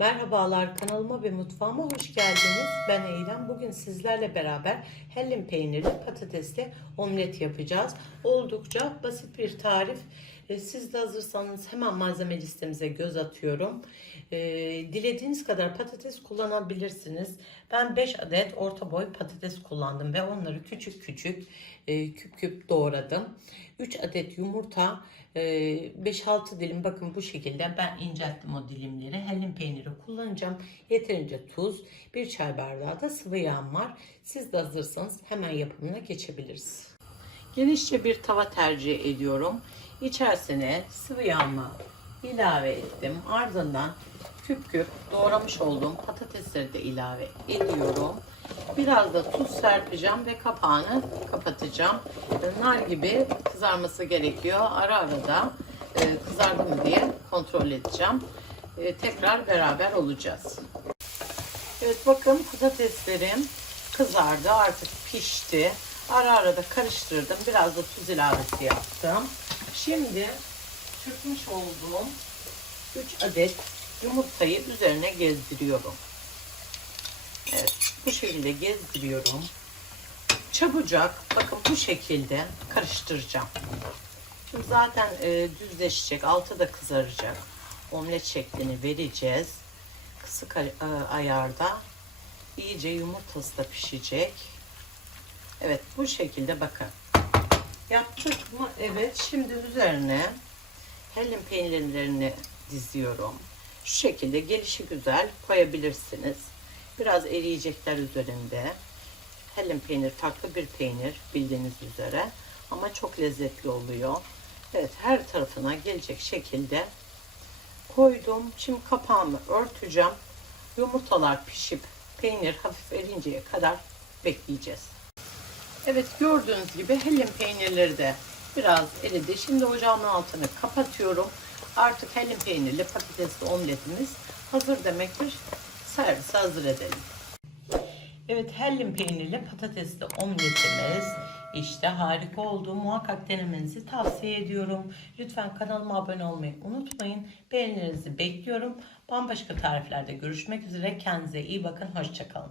Merhabalar kanalıma ve mutfağıma hoş geldiniz. Ben Eylem. Bugün sizlerle beraber hellim peynirli patatesli omlet yapacağız. Oldukça basit bir tarif. E, Siz de hazırsanız hemen malzeme listemize göz atıyorum. E, Dilediğiniz kadar patates kullanabilirsiniz. Ben 5 adet orta boy patates kullandım ve onları küçük küçük e, küp küp doğradım. 3 adet yumurta, e, 5-6 dilim bakın bu şekilde ben incelttim o dilimleri. Hellim peyniri kullanacağım. Yeterince tuz, bir çay bardağı da sıvı yağım var. Siz de hazırsanız hemen yapımına geçebiliriz. Genişçe bir tava tercih ediyorum. İçerisine sıvı yağımı ilave ettim. Ardından küp küp doğramış olduğum patatesleri de ilave ediyorum. Biraz da tuz serpeceğim ve kapağını kapatacağım. Nar gibi kızarması gerekiyor. Ara ara da e, kızardı mı diye kontrol edeceğim. E, tekrar beraber olacağız. Evet bakın patateslerim kızardı artık pişti. Ara ara da karıştırdım. Biraz da tuz ilavesi yaptım. Şimdi çırpmış olduğum 3 adet yumurtayı üzerine gezdiriyorum. Evet bu şekilde gezdiriyorum. Çabucak bakın bu şekilde karıştıracağım. Şimdi zaten e, düzleşecek, altı da kızaracak. Omlet şeklini vereceğiz. Kısık e, ayarda iyice yumurtası da pişecek. Evet bu şekilde bakın. Yaptık mı? Evet şimdi üzerine hellim peynirlerini diziyorum. Şu şekilde gelişi güzel koyabilirsiniz. Biraz eriyecekler üzerinde. Hellim peynir farklı bir peynir bildiğiniz üzere ama çok lezzetli oluyor. Evet her tarafına gelecek şekilde koydum. Şimdi kapağımı örteceğim. Yumurtalar pişip peynir hafif erinceye kadar bekleyeceğiz. Evet gördüğünüz gibi hellim peynirleri de biraz eridi. Şimdi ocağımın altını kapatıyorum. Artık hellim peynirli patatesli omletimiz hazır demektir. Servise hazır edelim. Evet hellim peynirli patatesli omletimiz işte harika oldu. Muhakkak denemenizi tavsiye ediyorum. Lütfen kanalıma abone olmayı unutmayın. Beğenilerinizi bekliyorum. Bambaşka tariflerde görüşmek üzere. Kendinize iyi bakın. Hoşçakalın.